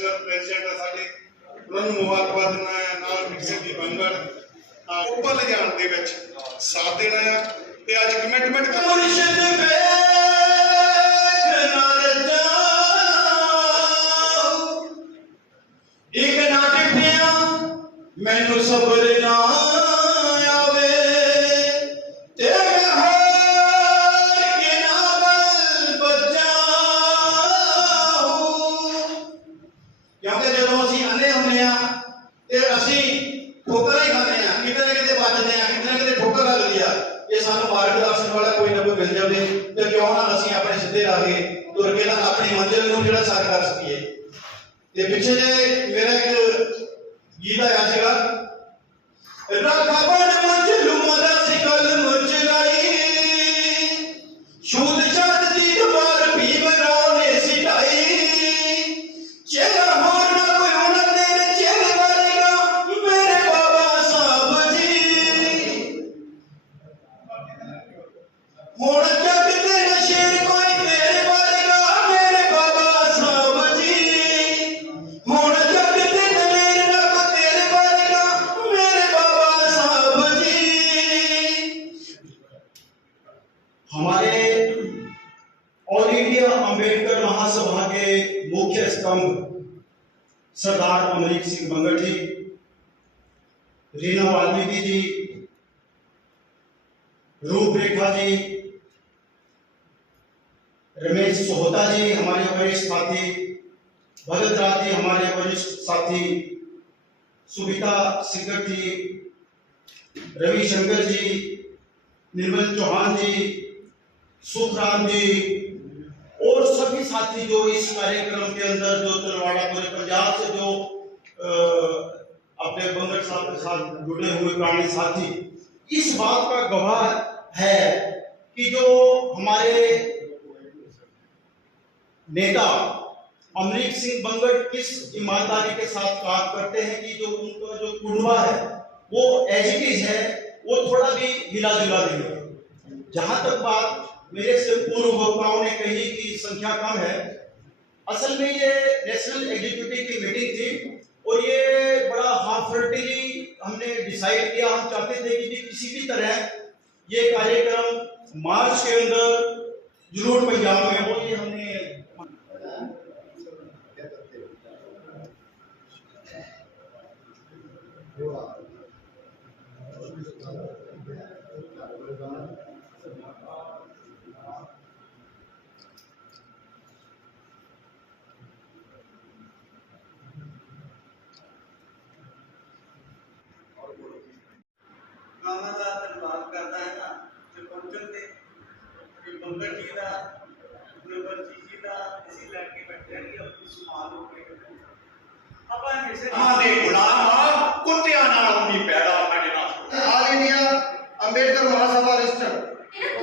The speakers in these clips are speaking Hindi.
नेशनल प्रेसिडेंट साडे उन्हां नूं मुबारकबाद दिंदा है नाल मिक्सर दी बंगड़ ਉੱਪਰ ਲਿਜਾਣ ਦੇ ਵਿੱਚ ਸਾਥ ਦੇਣਾ ਆ ਤੇ ਅੱਜ ਕਮਿਟਮੈਂਟ ਮੁਰਸ਼ਿਦ ਇੱਕ ਨਾ ਟਿੱਪਿਆ ਮੈਨੂੰ ਸਬਰ ਨਾ ਆਵੇ ਤੇ ਮੈਂ ਹਾਰ ਕੇ ਨਾ ਬਲ ਬਚਾਉ ਕਿਉਂਕਿ ਜਦੋਂ ਅਸੀਂ ਅੰਨੇ ਹੁੰਦੇ ਆ ਤੇ ਅਸੀਂ ठोकर ही खाते हैं कितने ना कितने बचते हैं कितने ना कितने ठोकर लगती है ये सानू मार्गदर्शन वाला कोई ना कोई मिल जाए तो क्यों ना ਅਸੀਂ ਆਪਣੇ ਸਿੱਧੇ ਰਾਹ ਤੇ ਤੁਰ ਕੇ ਨਾ ਆਪਣੀ ਮੰਜ਼ਿਲ ਨੂੰ ਜਿਹੜਾ ਸਰ ਕਰ ਸਕੀਏ ਤੇ ਪਿੱਛੇ ਜੇ ਮੇਰਾ ਇੱਕ ਗੀਤ ਆਇਆ ਸੀਗਾ ਰੱਖਾ ਬਣ ਮੰਜ਼ਿਲ ਮਦਾ ਸਿਕਲ ਮੁਚਲਾਈ ਸ਼ੂਦ ਛੱਡ ਦੀ ਦਵਾਰ ਵੀ ਬਰਾਉ ਨੇ ਸਿਟਾਈ ਚਿਹਰਾ ਹੋਰ ਨਾ ਕੋਈ ਉਹਨਾਂ ਤੇਰੇ ਚਿਹਰੇ ਵਾਲੇਗਾ ਮੇਰੇ ਬਾਬਾ ਸਾਹਿਬ ਜੀ ਹੁਣ ਜੱਗ ਤੇ ਸ਼ੇਰ ਕੋਈ ਤੇਰੇ ਵਾਲੇਗਾ ਮੇਰੇ ਬਾਬਾ ਸਾਹਿਬ ਜੀ ਹੁਣ ਜੱਗ ਤੇ ਦਲੇਰ ਨਾ ਕੋਈ ਤੇਰੇ ਵਾਲੇਗਾ ਮੇਰੇ बाबा साहब जी। हमारे ऑल इंडिया अंबेडकर महासभा के मुख्य स्तंभ सरदार अमरीक सिंह बंगड़ जी, रीना वाल्मीकि जी, रूपरेखा जी, रमेश सोहता जी हमारे वरिष्ठ साथी, भगत राज जी हमारे वरिष्ठ साथी, सुविता सिकट जी, रविशंकर जी, निर्मल चौहान जी, सुखराम जी और सभी साथी जो इस कार्यक्रम के अंदर जो तलवाड़ा पूरे पंजाब से जो अपने बंगड़ साहब के साथ जुड़े हुए पुराने साथी इस बात का गवाह है कि जो हमारे नेता अमरीक सिंह बंगड़ किस ईमानदारी के साथ काम करते हैं कि जो उनका जो कुनबा है वो एज इट इज है, वो थोड़ा भी हिला जुला नहीं है। जहां तक बात मेरे से पूर्व वक्ताओं ने कही कि संख्या कम है, असल में ये नेशनल एग्जीक्यूटिव की मीटिंग थी और ये बड़ा हार्टफुली हमने डिसाइड किया। हम चाहते थे कि किसी भी तरह ये कार्यक्रम मार्च के अंदर जरूर पंजाब में हो। ये हमने धन्यवाद करता है ना जो पहुंचन थे बंगड़ जी का गुरबंशी जी का इसी लड़के बैठे हैं अपनी सुमाल हो गए अब हमेशा आदे गुलाम कुत्तियां नाल उंदी पैदा साडे नाल ऑल इंडिया अंबेडकर महासभा रजिस्टर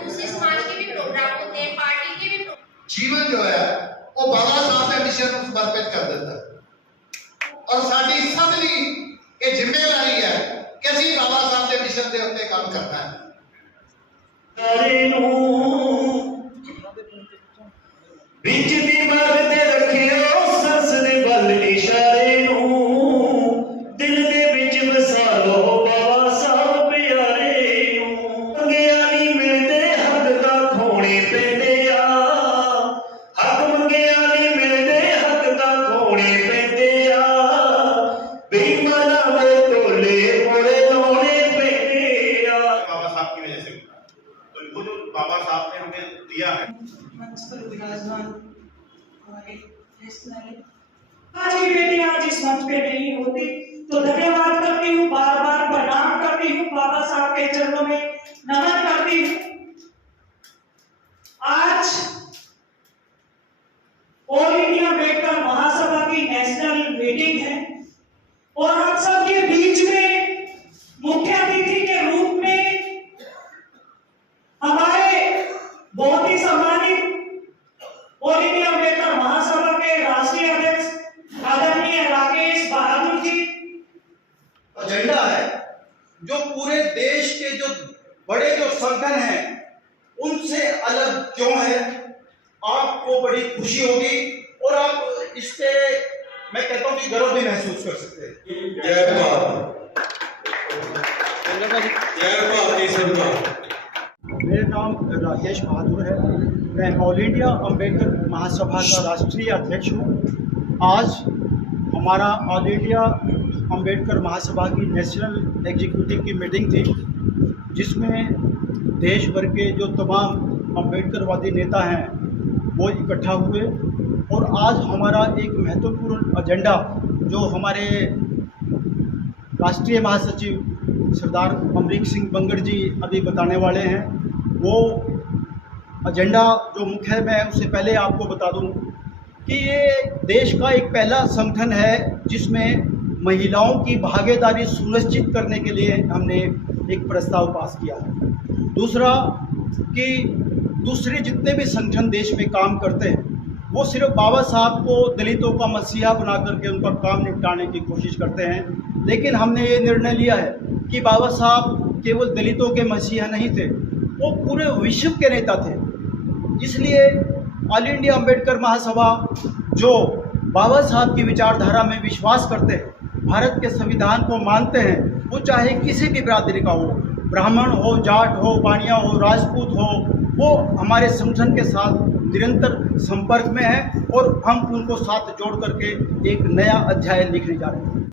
दूसरे समाज के भी प्रोग्राम होते हैं, पार्टी के भी जीवन जो है वो बाबा साहब के मिशन को समर्पित कर देता है और साडी सबकी ये जिम्मेदारी है कि ਅਸੀਂ बाबा साहब के मिशन के उत्ते काम करना है। बिच दिमाग ते रखियो संसद बल इशारे नू दिल दे विच वसा लो बाबा साहब प्यारे नू मंगिया नहीं मिलदे हक दा खोने पैंदे आ हक मंगिया नहीं मिलदे हक दा खोने पैंदे आ बेईमाना दे टोले मोड़े लाने पैंदे आ बाबा साहब की वजह से हुआ। तो वो जो बाबा साहब ने हमें दिया है मंच पर विराजमान हमारे आज की बेटी आज इस मंच पे नहीं होती तो धन्यवाद करती हूँ, बार बार प्रणाम करती हूँ, बाबा साहब के चरणों में नमन करती हूँ। आज ऑल इंडिया अंबेडकर महासभा की नेशनल मीटिंग है और हम सब के बीच में मुख्य अतिथि के रूप में हमारे बहुत ही सम्मानित ऑल इंडिया अंबेडकर महासभा के राष्ट्रीय अध्यक्ष आदरणीय राकेश बहादुर जी एजेंडा है जो पूरे देश के जो बड़े जो संगठन हैं उनसे अलग क्यों है। आपको बड़ी खुशी होगी और आप इस पे मैं कहता हूँ कि गर्व भी महसूस कर सकते हैं। जय भारत, जय भारतीय सरकार। मेरा नाम राकेश बहादुर है। मैं ऑल इंडिया अंबेडकर महासभा का राष्ट्रीय अध्यक्ष हूँ। आज हमारा ऑल इंडिया अंबेडकर महासभा की नेशनल एग्जीक्यूटिव की मीटिंग थी, जिसमें देश भर के जो तमाम अंबेडकरवादी नेता हैं वो इकट्ठा हुए और आज हमारा एक महत्वपूर्ण एजेंडा जो हमारे राष्ट्रीय महासचिव सरदार अमरीक सिंह बंगड़ जी अभी बताने वाले हैं, वो एजेंडा जो मुख्य है मैं उससे पहले आपको बता दूं कि ये देश का एक पहला संगठन है जिसमें महिलाओं की भागीदारी सुनिश्चित करने के लिए हमने एक प्रस्ताव पास किया है। दूसरा कि दूसरे जितने भी संगठन देश में काम करते हैं वो सिर्फ बाबा साहब को दलितों का मसीहा बना करके उनका काम निपटाने की कोशिश करते हैं, लेकिन हमने ये निर्णय लिया है कि बाबा साहब केवल दलितों के मसीहा नहीं थे, वो पूरे विश्व के नेता थे। इसलिए ऑल इंडिया अंबेडकर महासभा जो बाबा साहब की विचारधारा में विश्वास करते हैं, भारत के संविधान को मानते हैं, वो चाहे किसी भी बिरादरी का हो, ब्राह्मण हो, जाट हो, बानिया हो, राजपूत हो, वो हमारे संगठन के साथ निरंतर संपर्क में है और हम उनको साथ जोड़ करके एक नया अध्याय लिखने जा रहे हैं।